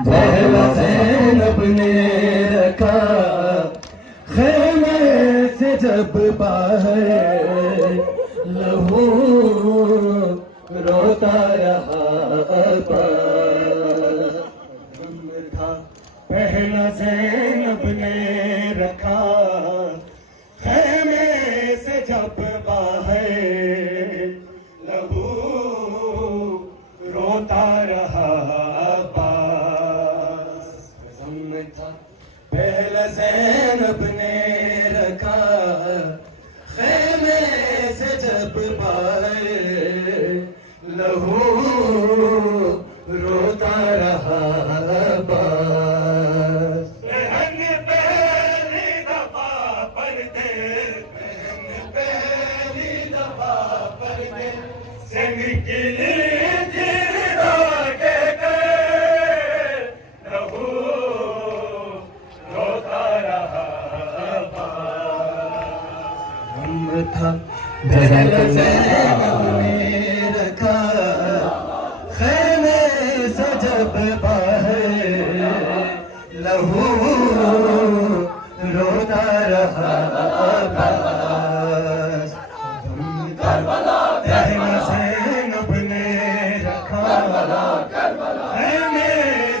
पहला ज़ैनब ने रखा खैमे से जब बाहर, लहू रोता रहा अब्बास। था पहला ज़ैनब ने रखा खैमे से जब बाहर, लहू रोता रहा अब्बास। था पहला ज़ैनब ने रखा खैमे से जब बाहर, लहू रोता रहा अब्बास। बहन पहली दफा पर्दे, बहन पहली दफा पर्दे से निकली गिरा के गए, लहू रोता रहा अब्बास। था पहला ज़ैनब ने रखा खैमे से जब बाहर, लहू रोता रहा अब्बास। पहला ज़ैनब ने रखा खैमे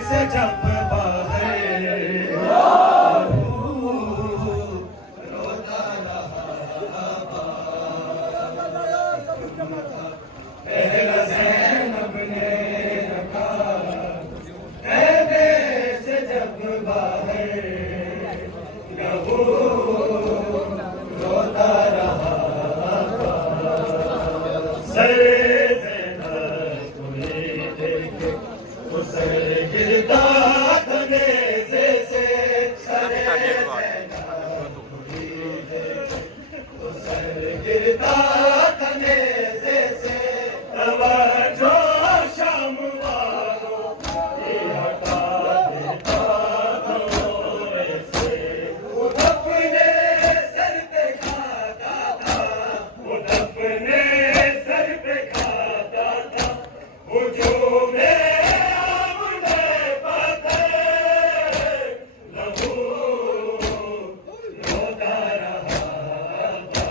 से जब बाहर, लहू रोता रहा अब्बास। पहला ज़ैनब ने रखा खैमे से जब बाहर, लहू रोता रहा अब्बास। सर ज़ैनब कोई देखे तो सर गिरता था नेज़े से, सर ज़ैनब कोई देखे तो सर गिरता था नेज़े से। तवज्जो शाम वालों ये हटा देता था मोरे से, वो अपने सर पे खाता था, वो अपने सर पे खाता था, वो जो मेरे आमने पाते, लहू रोता रहा अब्बास।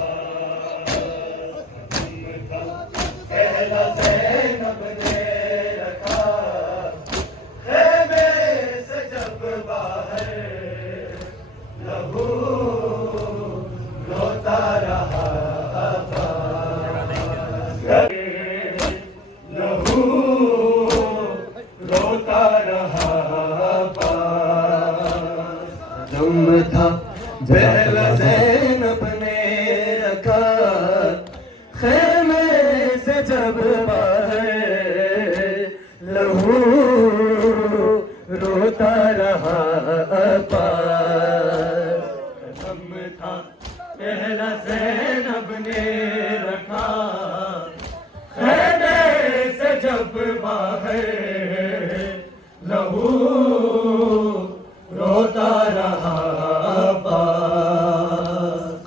पहला ज़ैनब ने रखा खैमे से जब बाहर, लहू रोता रहा अब्बास। लहू रोता रहा अब्बास। दम था पहला ज़ैनब ने रखा खैमे से जब बाहर, लहू रोता रहा अब्बास। दम था पहला ज़ैनब ने रखा खैमे से जब बाहर, लहू रोता रहा अब्बास।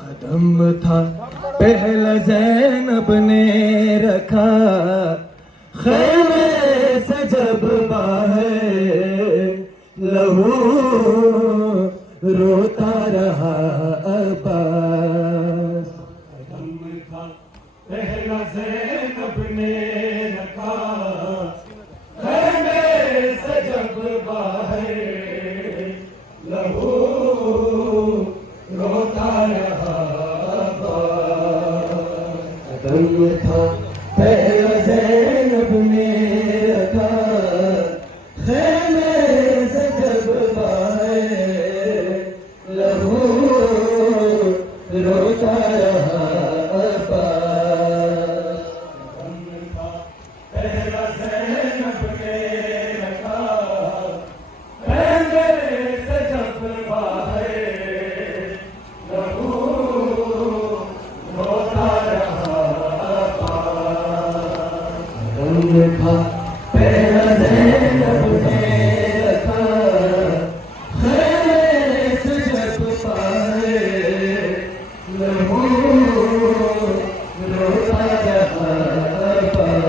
कदम था पहला ज़ैनब ने रखा खैमे से जब बाहर, लहू रोता रहा अब्बास। कदम था पहला ज़ैनब ने रखा खैमे से जब बाहर, लहू रोता रहा अब्बास। कदम था पहला ज़ैनब ने रखा खैमे से जब बाहर, लहू रोता रहा अब्बास। कदम था पहला ज़ैनब ने रखा खैमे से जब बाहर, लहू रोता रहा अब्बास। कदम था पहला ज़ैनब ने रखा खैमे से जब बाहर, लहू रोता रहा अब्बास।